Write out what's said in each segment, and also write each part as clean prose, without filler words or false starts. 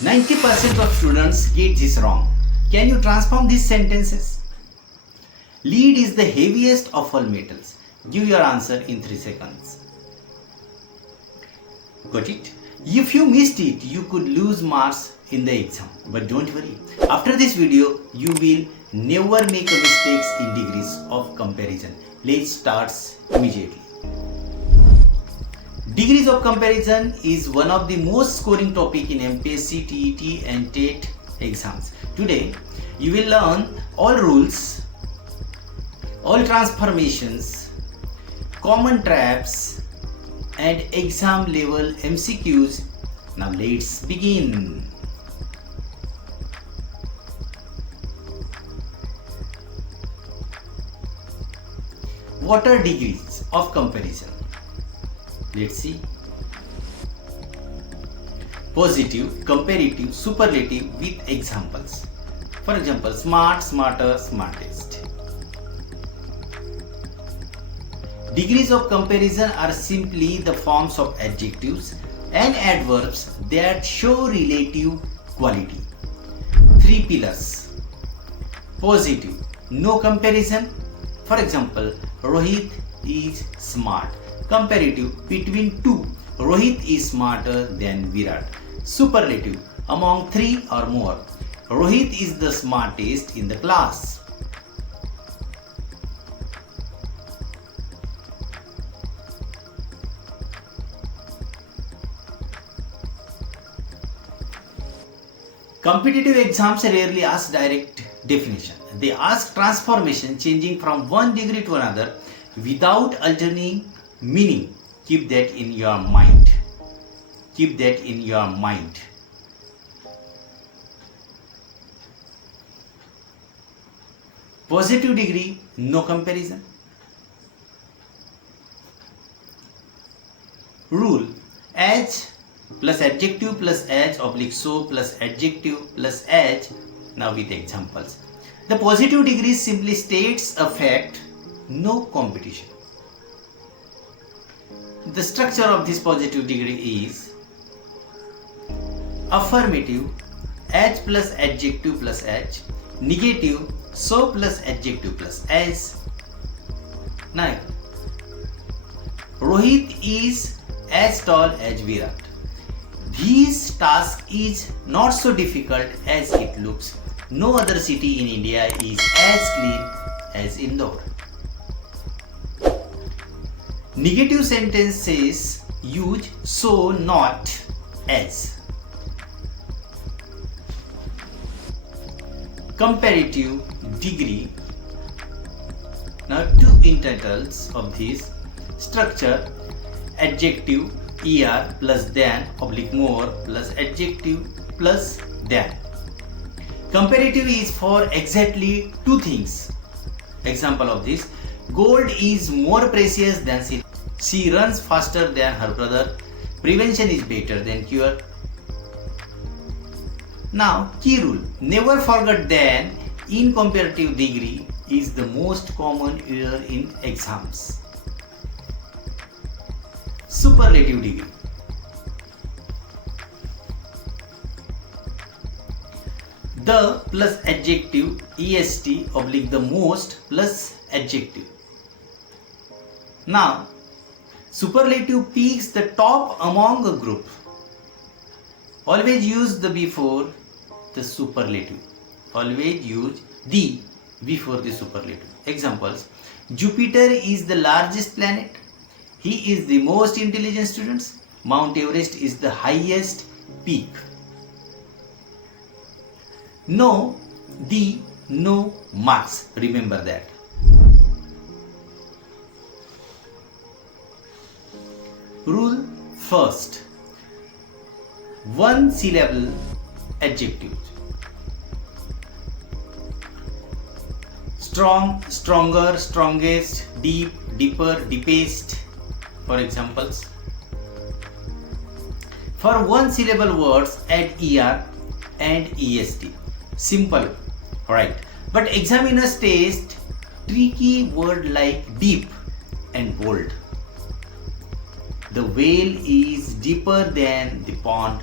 90% of students get this wrong. Can you transform these sentences? Lead is the heaviest of all metals. Give your answer in 3 seconds. Got it? If you missed it, you could lose marks in the exam. But don't worry. After this video, you will never make a mistakes in degrees of comparison. Let's start immediately. Degrees of comparison is one of the most scoring topic in MPSC, TAIT and TAIT exams. Today, you will learn all rules, all transformations, common traps and exam level MCQs. Now let's begin. What are degrees of comparison? Let's see. Positive, comparative, superlative with examples. For example, smart, smarter, smartest. Degrees of comparison are simply the forms of adjectives and adverbs that show relative quality. 3 pillars. Positive, no comparison. For example, Rohit is smart. Comparative, between 2, Rohit is smarter than Virat. Superlative, among 3 or more, Rohit is the smartest in the class. Competitive exams rarely ask direct definition. They ask transformation, changing from one degree to another without altering meaning. Keep that in your mind. Keep that in your mind. Positive degree, no comparison. Rule: as plus adjective plus as oblique so plus adjective plus as. Now with examples. The positive degree simply states a fact, no competition. The structure of this positive degree is affirmative, as plus adjective plus as, negative, so plus adjective plus as. Now, Rohit is as tall as Virat. This task is not so difficult as it looks. No other city in India is as clean as Indore. Negative sentences use so, not, as. Comparative degree. Now 2 intitles of this structure: adjective, er plus than oblique more plus adjective plus than. Comparative is for exactly 2 things. Example of this: gold is more precious than silver. She runs faster than her brother. Prevention is better than cure. Now, key rule: never forget that in comparative degree is the most common error in exams. Superlative degree. The plus adjective, est oblique the most plus adjective. Now, superlative picks the top among a group. Always use the before the superlative. Always use the before the superlative. Examples: Jupiter is the largest planet. He is the most intelligent student. Mount Everest is the highest peak. No, the, no marks. Remember that. Rule first: 1-syllable adjectives. Strong, stronger, strongest, deep, deeper, deepest. For examples. For 1-syllable words, add er and est. Simple, right? But examiners taste tricky word like deep and bold. The well is deeper than the pond.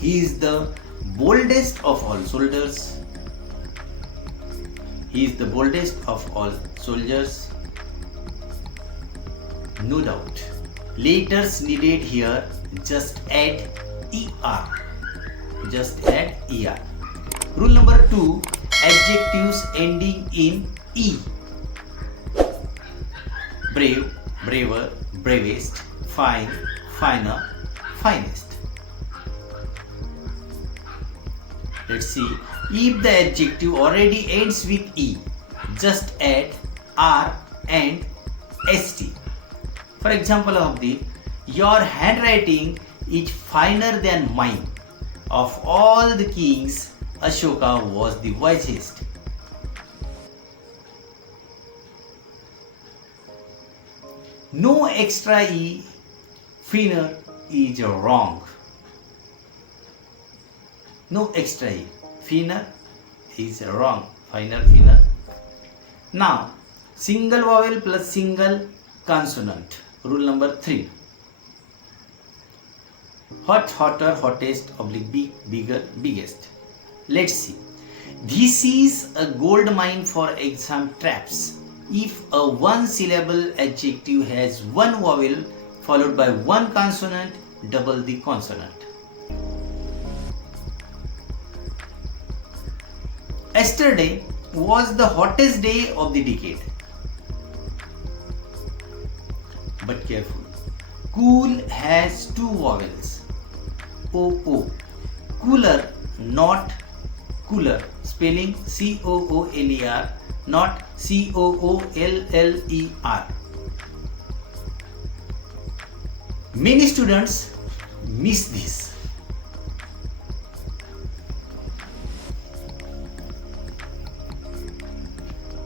He is the boldest of all soldiers. He is the boldest of all soldiers. No doubt. Letters needed here, just add ER. Just add ER. Rule number 2, adjectives ending in E. Brave, braver, bravest, fine, finer, finest. Let's see. If the adjective already ends with E, just add R and ST. For example of the, your handwriting is finer than mine. Of all the kings, Ashoka was the wisest. No extra E, finer is wrong. No extra E, finer is wrong. Finer, finer. Now, single vowel plus single consonant. Rule number 3. Hot, hotter, hottest, oblique, big, bigger, biggest. Let's see. This is a gold mine for exam traps. If a one-syllable adjective has one vowel followed by one consonant, double the consonant. Yesterday was the hottest day of the decade. But careful. Cool has two vowels. O-O. Cooler, not cooler. Spelling C-O-O-L-E-R, not C-O-O-L-L-E-R. Many students miss this.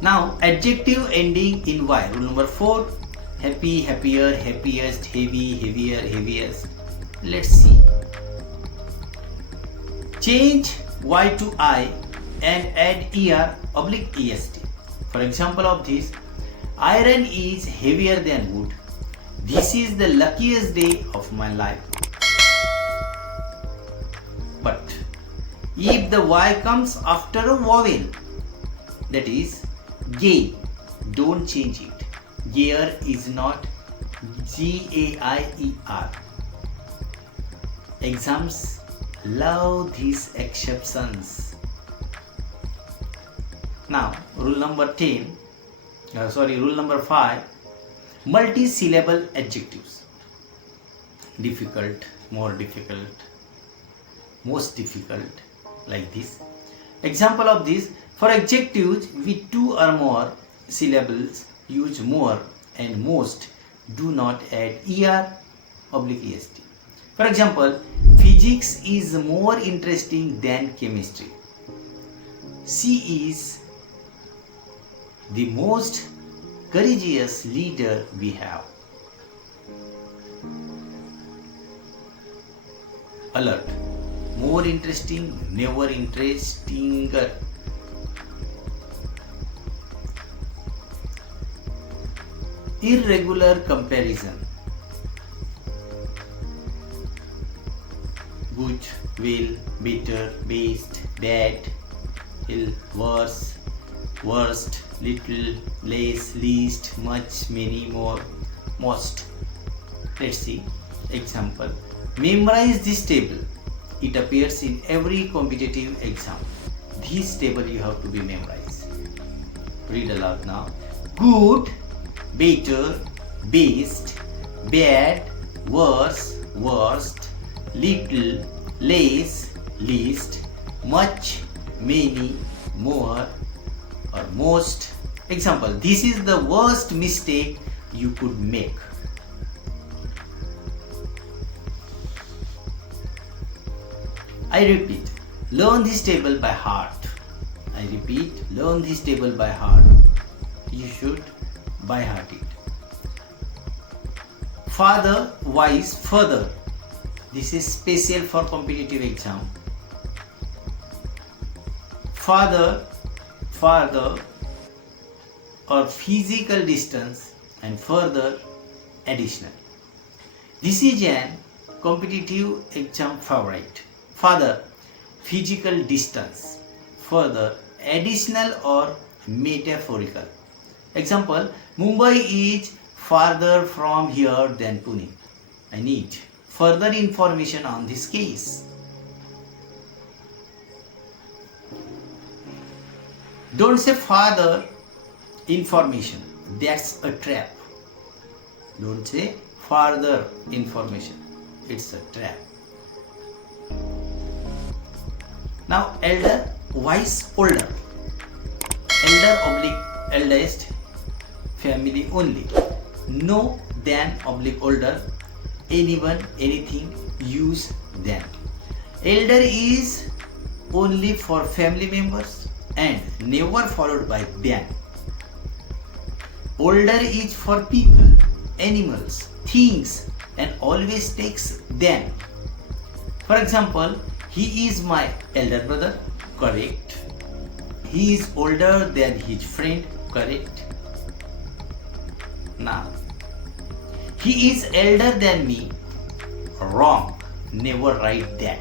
Now, adjective ending in Y. Rule number 4. Happy, happier, happiest, heavy, heavier, heaviest. Let's see. Change Y to I and add ER oblique EST. For example of this, iron is heavier than wood. This is the luckiest day of my life. But if the Y comes after a vowel, that is gay, don't change it. Gayer is not G-A-I-E-R. Exams love these exceptions. Now, rule number 5. Multi-syllable adjectives. Difficult, more difficult, most difficult, like this. Example of this, for adjectives with 2 or more syllables, use more and most. Do not add ER oblique EST. For example, physics is more interesting than chemistry. She is the most courageous leader we have. Alert. More interesting, never interestinger. Irregular comparison. Good, well, better, best, bad, ill, worse, worst, little, less, least, much, many, more, most. Let's see. Example. Memorize this table. It appears in every competitive exam. This table you have to be memorized. Read aloud now. Good, better, best, bad, worse, worst, little, less, least, much, many, more, or most. Example, this is the worst mistake you could make. I repeat, learn this table by heart. I repeat, learn this table by heart. You should by heart it. Father, wise, further. This is special for competitive exam. Father, farther, or physical distance, and further, additional. This is an competitive exam favorite. Father, physical distance. Further, additional or metaphorical. Example, Mumbai is farther from here than Pune. I need further information on this case. Don't say further information. That's a trap. Don't say further information. It's a trap. Now, elder, wise, older. Elder oblique eldest, family only. No than oblique older, anyone, anything, use than. Elder is only for family members and never followed by than. Older is for people, animals, things and always takes than. For example, he is my elder brother, correct. He is older than his friend, correct. Now, he is elder than me, wrong. Never write that.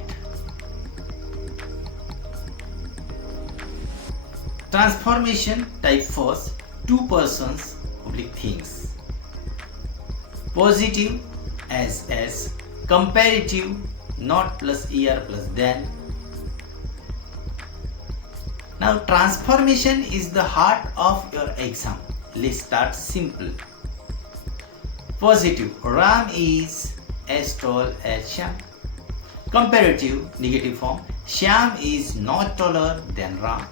Transformation type first, two persons, oblique things. Positive as, comparative, not plus er plus than. Now transformation is the heart of your exam. Let's start simple. Positive, Ram is as tall as Shyam. Comparative, negative form, Shyam is not taller than Ram.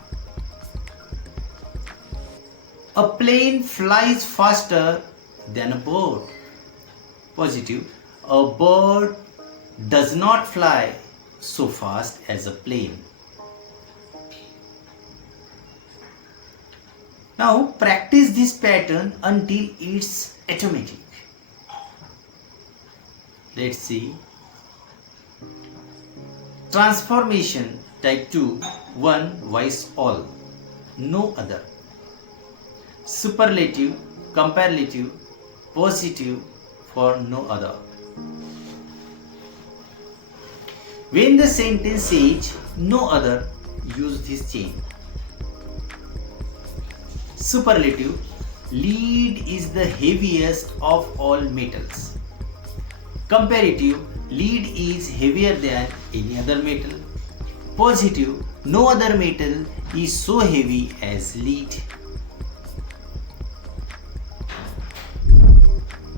A plane flies faster than a bird. Positive, a bird does not fly so fast as a plane. Now practice this pattern until it's automatic. Let's see. Transformation type 2, one voice all, no other. Superlative, comparative, positive for no other. When the sentence says no other, use this chain. Superlative, lead is the heaviest of all metals. Comparative, lead is heavier than any other metal. Positive, no other metal is so heavy as lead.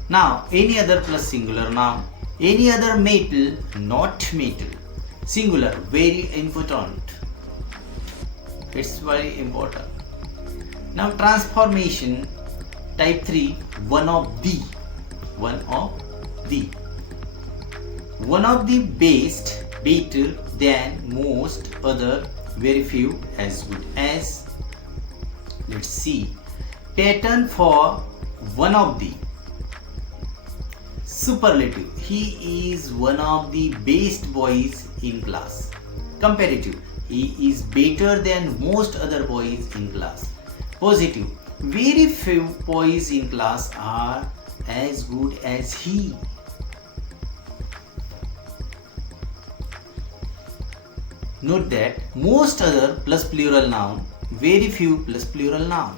Now, any other plus singular noun. Any other metal, not metal. Singular, very important. It's very important. Now transformation type 3, one of the. One of the. One of the best, better than most other, very few, as good as. Let's see. Pattern for one of the. Superlative, he is one of the best boys in class. Comparative, he is better than most other boys in class. Positive, very few boys in class are as good as he. Note that most other plus plural noun, very few plus plural noun.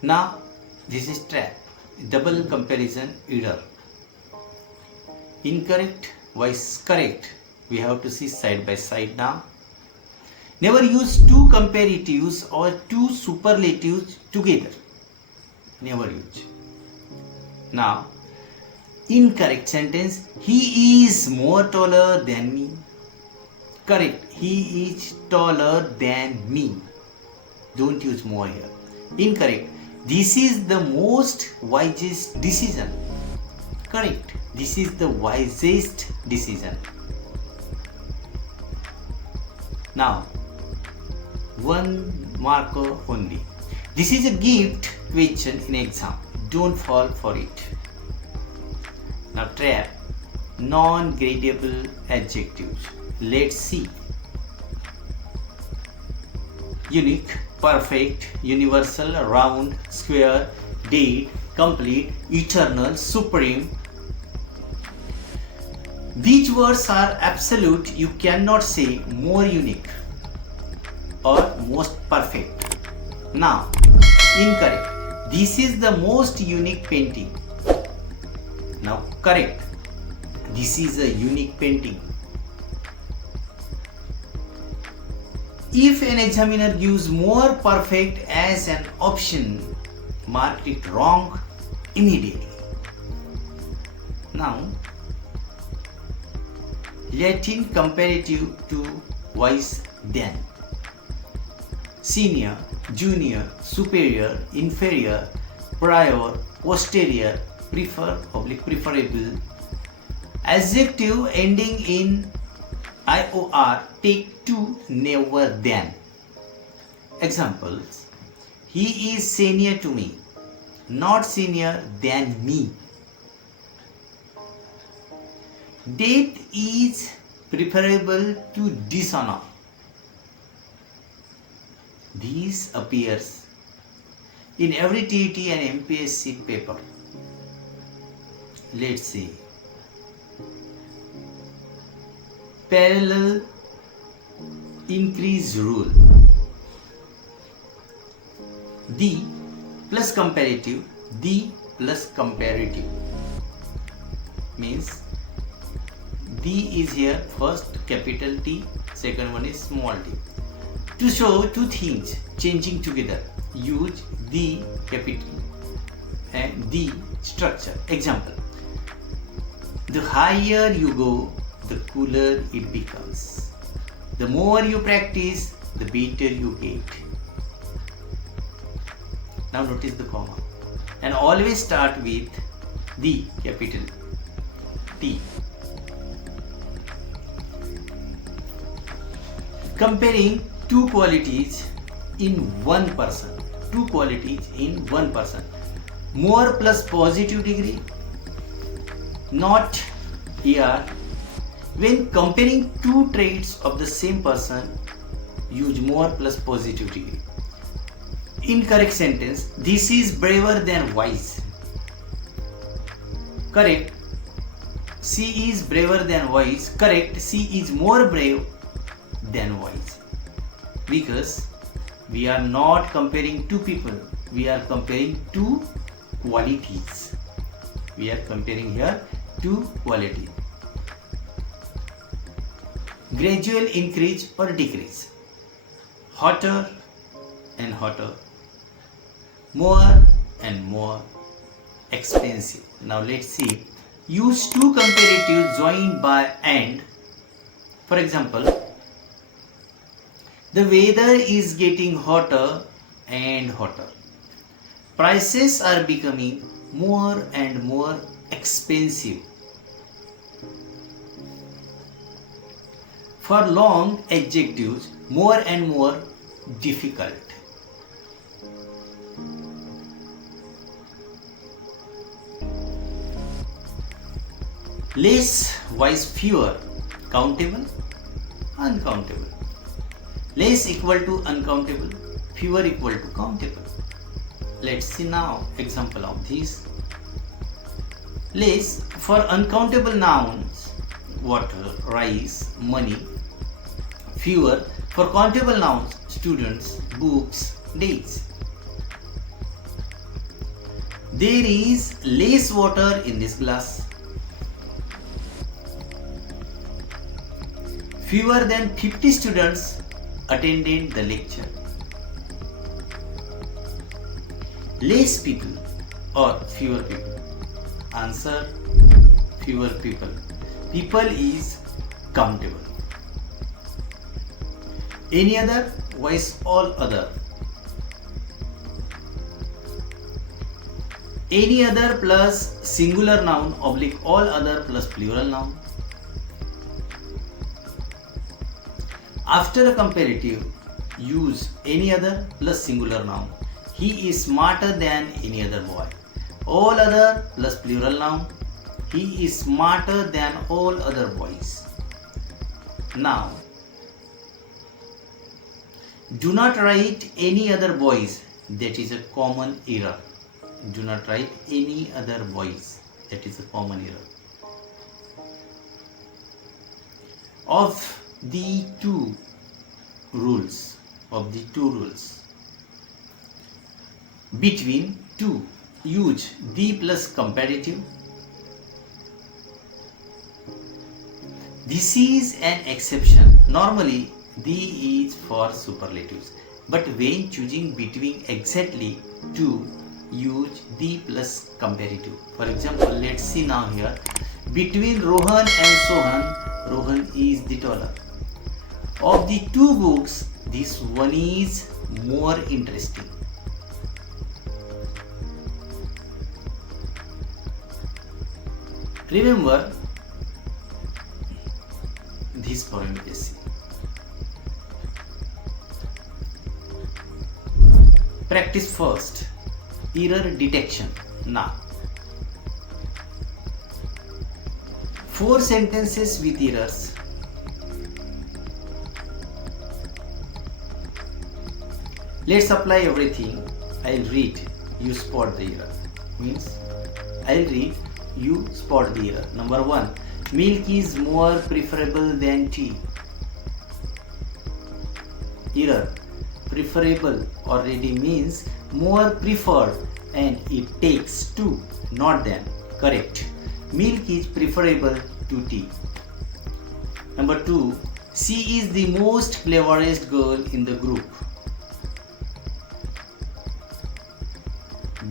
Now this is trap, double comparison error. Incorrect vs correct. We have to see side by side now. Never use two comparatives or two superlatives together. Never use. Now, incorrect sentence, he is more taller than me. Correct, he is taller than me. Don't use more here. Incorrect, this is the most wisest decision. Correct, this is the wisest decision. Now, one marker only. This is a gift question in exam. Don't fall for it. Now trap, non-gradable adjectives. Let's see. Unique, perfect, universal, round, square, dead, complete, eternal, supreme. These words are absolute. You cannot say more unique or most perfect. Now, incorrect. This is the most unique painting. Now, correct. This is a unique painting. If an examiner gives more perfect as an option, mark it wrong immediately. Now, Latin comparative to voice than. Senior, junior, superior, inferior, prior, posterior, prefer, preferable. Adjective ending in IOR take to, never than. Examples: he is senior to me, not senior than me. Death is preferable to dishonor. This appears in every TAIT and MPSC paper. Let's see. Parallel increase rule. The plus comparative, the plus comparative means the is here, first capital T, second one is small t. To show two things changing together, use the capital and the structure. Example: the higher you go, the cooler it becomes. The more you practice, the better you get. Now notice the comma. And always start with the capital T. Comparing two qualities in one person. Two qualities in one person. More plus positive degree, not ER. When comparing two traits of the same person, use more plus positive degree. Incorrect sentence: this is braver than wise. Correct: she is braver than wise. Correct: she is more brave than wise. Because we are not comparing two people, we are comparing two qualities. We are comparing here two qualities. Gradual increase or decrease. Hotter and hotter. More and more expensive. Now let's see. Use two comparatives joined by and. For example, the weather is getting hotter and hotter. Prices are becoming more and more expensive. For long adjectives, more and more difficult. Less wise, fewer. Countable, uncountable. Less equal to uncountable, fewer equal to countable. Let's see now example of this. Less for uncountable nouns, water, rice, money. Fewer for countable nouns, students, books, days. There is less water in this glass. Fewer than 50 students attended the lecture. Less people or fewer people. Answer: fewer people. People is countable. Any other, wise all other. Any other plus singular noun oblique all other plus plural noun. After a comparative, use any other plus singular noun. He is smarter than any other boy. All other plus plural noun. He is smarter than all other boys. Now, do not write any other boys. That is a common error. Do not write any other voice. That is a common error. Of the two rules, between two, use the plus comparative. This is an exception. Normally, the is for superlatives. But when choosing between exactly two, use the plus comparative. For example, let's see now here. Between Rohan and Sohan, Rohan is the taller. Of the two books, this one is more interesting. Remember this for MPSC. Practice first. Error detection. Now, 4 sentences with errors. Let's apply everything. I'll read, you spot the error. Means I'll read, you spot the error. Number 1. Milk is more preferable than tea. Error. Preferable already means more preferred and it takes to, not than. Correct. Milk is preferable to tea. Number 2. She is the most cleverest girl in the group.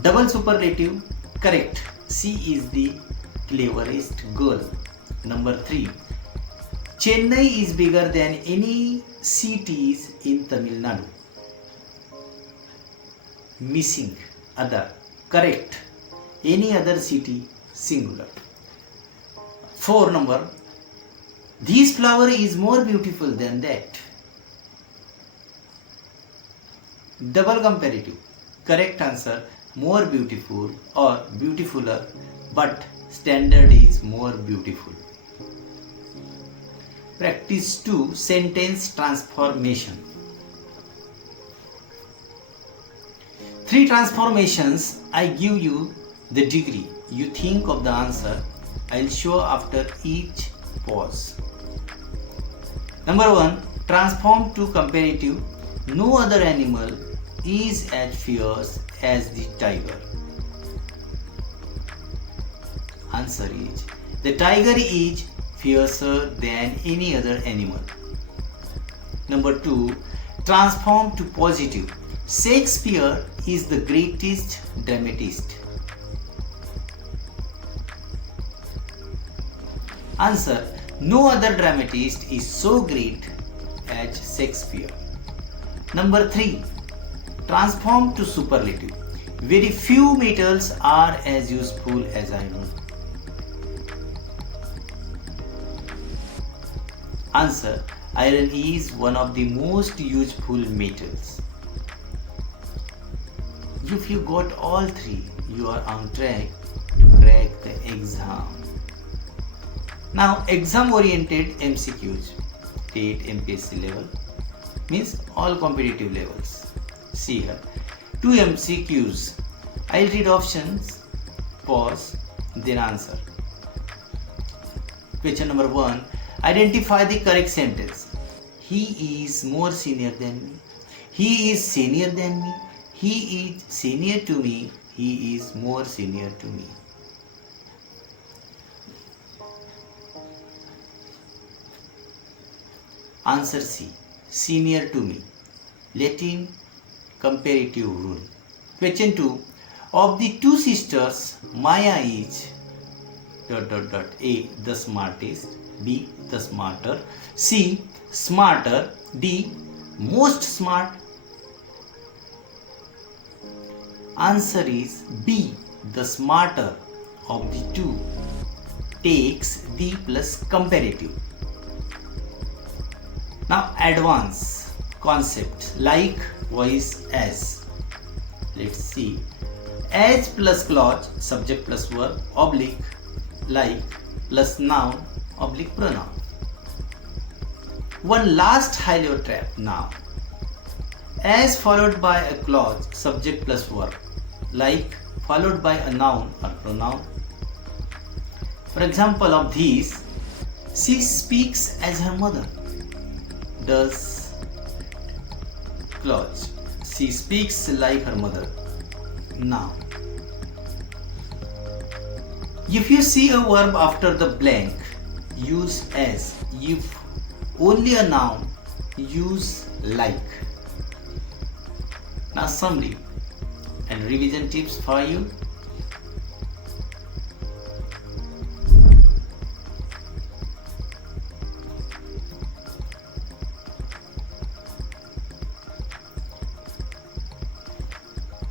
Double superlative. Correct. She is the cleverest girl. Number 3. Chennai is bigger than any cities in Tamil Nadu. Missing other. Correct. Any other city singular. 4 number. This flower is more beautiful than that. Double comparative. Correct answer. More beautiful or beautifuler, but standard is more beautiful. Practice 2. Sentence transformation. 3 transformations. I give you the degree. You think of the answer. I'll show after each pause. Number 1. Transform to comparative. No other animal is as fierce as the tiger. Answer is, the tiger is fiercer than any other animal. Number 2. Transform to positive. Shakespeare is the greatest dramatist. Answer. No other dramatist is so great as Shakespeare. Number 3. Transform to superlative. Very few metals are as useful as iron. Answer. Iron is one of the most useful metals. If you got all 3, you are on track to crack the exam. Now, exam oriented MCQs. TAIT MPSC level means all competitive levels. See here. 2 MCQs. I'll read options, pause, then answer. Question number 1. Identify the correct sentence. He is more senior than me. He is senior than me. He is senior to me. He is more senior to me. Answer C. Senior to me. Latin comparative rule. Question 2. Of the 2 sisters, Maya is ... A. The smartest. B. The smarter. C. Smarter. D. Most smart. Answer is B. The smarter of the 2 takes the plus comparative. Now advance concepts like voice as. Let's see. As plus clause, subject plus verb, oblique, like, plus noun, oblique pronoun. One last high-level trap now. As followed by a clause, subject plus verb, like, followed by a noun or pronoun. For example of these, she speaks as her mother. Does clothes. She speaks like her mother. Now, if you see a verb after the blank, use as. If only a noun, use like. Now summary and revision tips for you.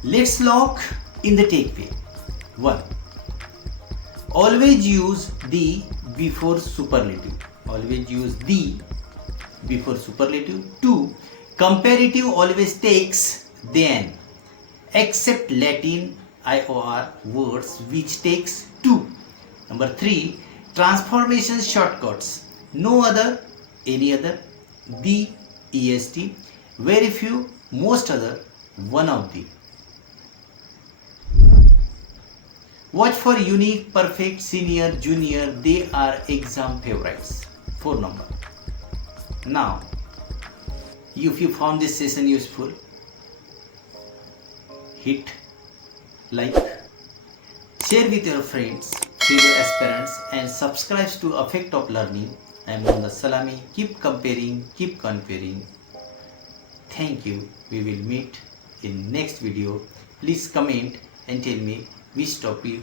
Let's look in the takeaway. 1. Always use the before superlative. Always use the before superlative. 2. Comparative always takes then, except Latin IOR words which takes to. Number 3. Transformation shortcuts. No other, any other, the, est, very few, most other, one of the. Watch for unique, perfect, senior, junior. They are exam favorites. 4 number. Now, if you found this session useful, hit like, share with your friends, fellow aspirants, and subscribe to Effect of Learning. I am Mohandas Salame. Keep comparing, keep conquering. Thank you. We will meet in next video. Please comment and tell me which topic